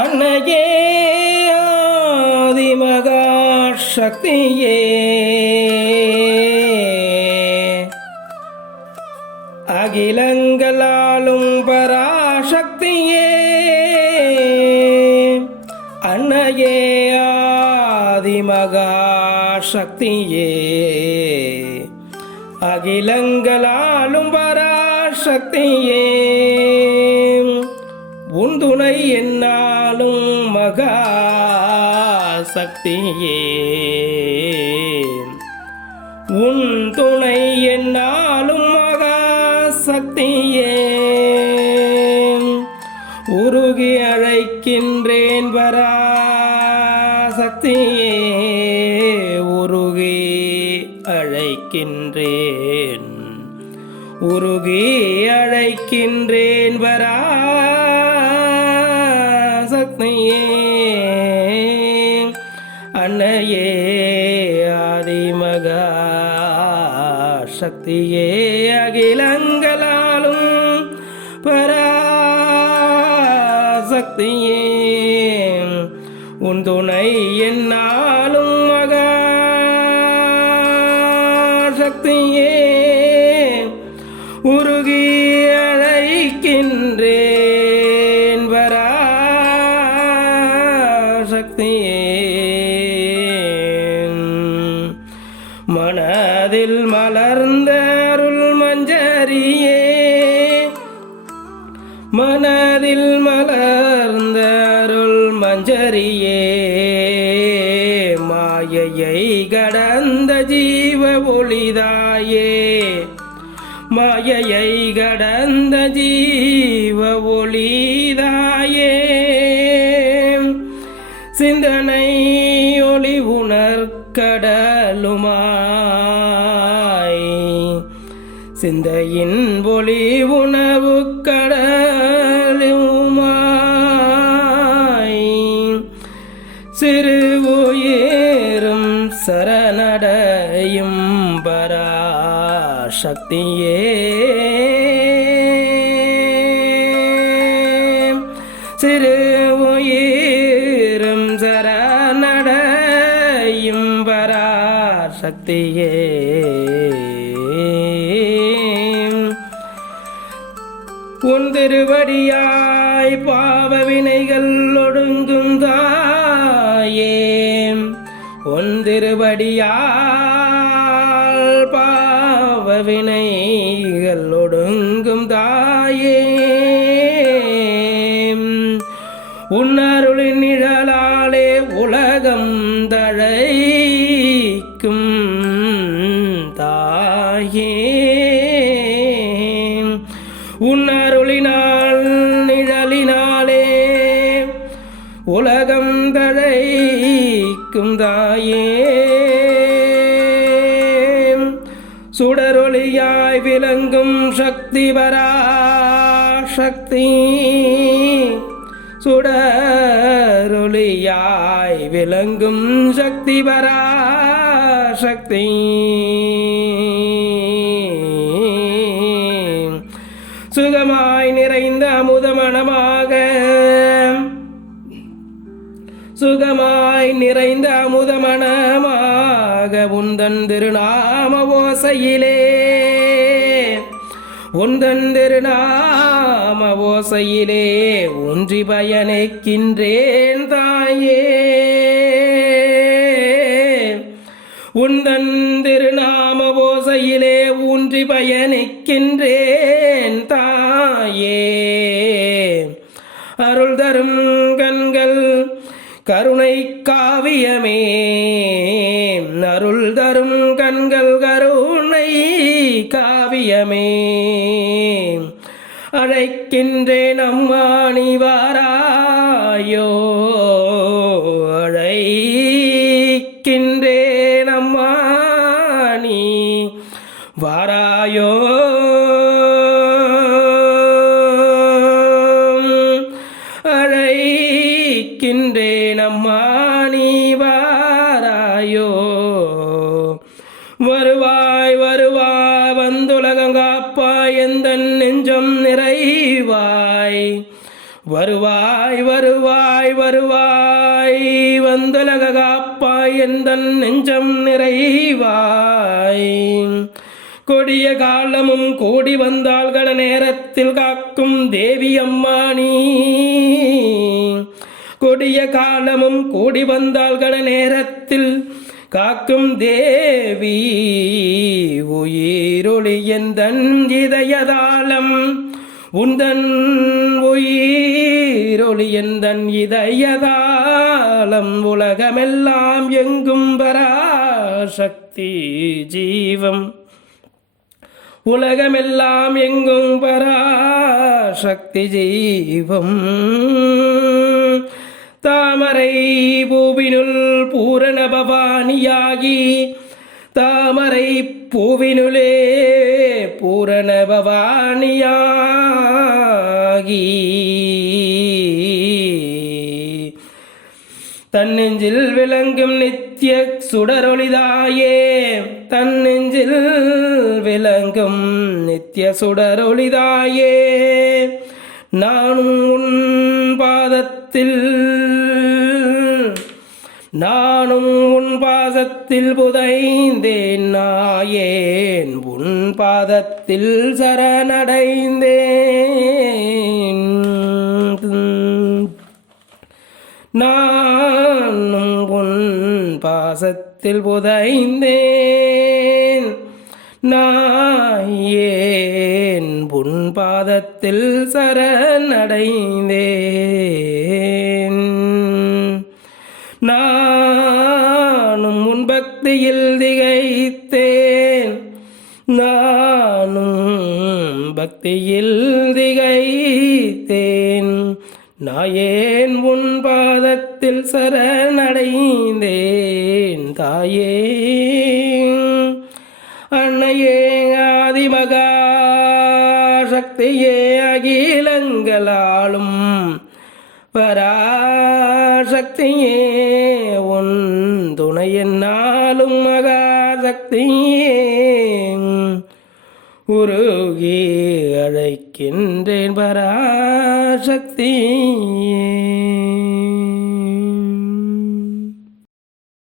அன்னையே ஆதிமகா சக்தியே அகிலங்களாலும் பராசக்தியே. அன்னையே ஆதிமகா சக்தியே அகிலங்களாலும் பராசக்தியே. உந்துணை என்னாலும் மகா சக்தியே உன் துணை என்னாலும் மகா சக்தியே உருகி அழைக்கின்றேன் வரா சக்தியே உருகி அழைக்கின்றேன். உருகி அழைக்கின்றேன் வரா சக்தியே அன்னையே ஆதிமகா சக்தியே அகிலங்களாலும் பராசக்தியே. உன் துணை என்னாலும் மகா சக்தியே உருகி அழைக்கின்றே மஞ்சரியே மனதில் மலர்ந்த அருள் மஞ்சரியே. மாயையை கடந்த ஜீவ ஒளிதாயே. மாயையை கடந்த ஜீவ ஒளிதாயே. சிந்தனை சிந்தையின் ஒளி உணவு கடலுமாய். சிறு உயரும் சரணடையும் பராசக்தியே. சிறு உயிரும் சரணடையும் பராசக்தியே. உன் பாவ வினைகள் ஒடுங்கும் தாயே. உன் பாவ வினைகள் ஒடுங்கும் தாயே. தாயே சுடரொளியாய் விளங்கும் சக்தி வரா சக்தி. சுடரொளியாய் விளங்கும் சக்தி வரா சக்தி. சுகமாய் நிறைந்த அமுதமனமாக உந்தன் திருநாம ஓசையிலே. உந்தன் திருநாம ஓசையிலே ஒன்றி பயனைக்கின்றேன் தாயே. உந்தன் திருநாம ஓசையிலே ஊன்றி பயனிக்கின்றேன் தாயே. கருணை காவியமே அருள் தரும் கண்கள் கருணை காவியமே. அழைக்கின்றேன் அம்மா நீ வாராயோ நிற்கின்றேன் அம்மா நீ வாராயோ. வருவாய் வருவாய் வந்துலகங்காப்பாய் எந்த நெஞ்சம் நிறைவாய். வருவாய் வருவாய் வருவாய் வந்துலக காப்பாய் எந்தன் நெஞ்சம் நிறைவாய். கொடிய காலமும் கூடி வந்தால் நேரத்தில் காக்கும் தேவி அம்மா நீ கொடிய காலமும் கூடி வந்தால் கட நேரத்தில். காக்கும் தேவி உயிரொளி எந்தன் இதயதாளம். உந்தன் உயிரொளி எந்தன் இதயதாளம். உலகமெல்லாம் எங்கும் பராசக்தி ஜீவம். உலகமெல்லாம் எங்கும் பராசக்தி ஜீவம். தாமரை பூவினுள் பூரண பவானியாகி தாமரை பூவினுளே பூரண பவானியாகி தன்னெஞ்சில் விளங்கும் நித்திய சுடரொளிதாயே தன்னெஞ்சில் விளங்கும் நித்திய சுடரொளிதாயே. நானும் உன் பாதத்தில். நானும் உன் பாதத்தில் புதைந்தேன். நாயேன் உன் பாதத்தில் சரணடைந்தேன்? நானும் உன் பாசத்தில் புதைந்தேன். நாயே பாதத்தில் சரணடைந்தேன். நானும் உன் பக்தியில் திகைத்தேன். நானும் பக்தியில் திகைத்தேன். நாயேன் உன் பாதத்தில் சரணடைந்தேன் தாயே? சக்தியே அகிலங்களாலும் பராசக்தியே உன் துணை என்னாலும் மகாசக்தியே. உருகி அழைக்கின்றேன் பராசக்தியே.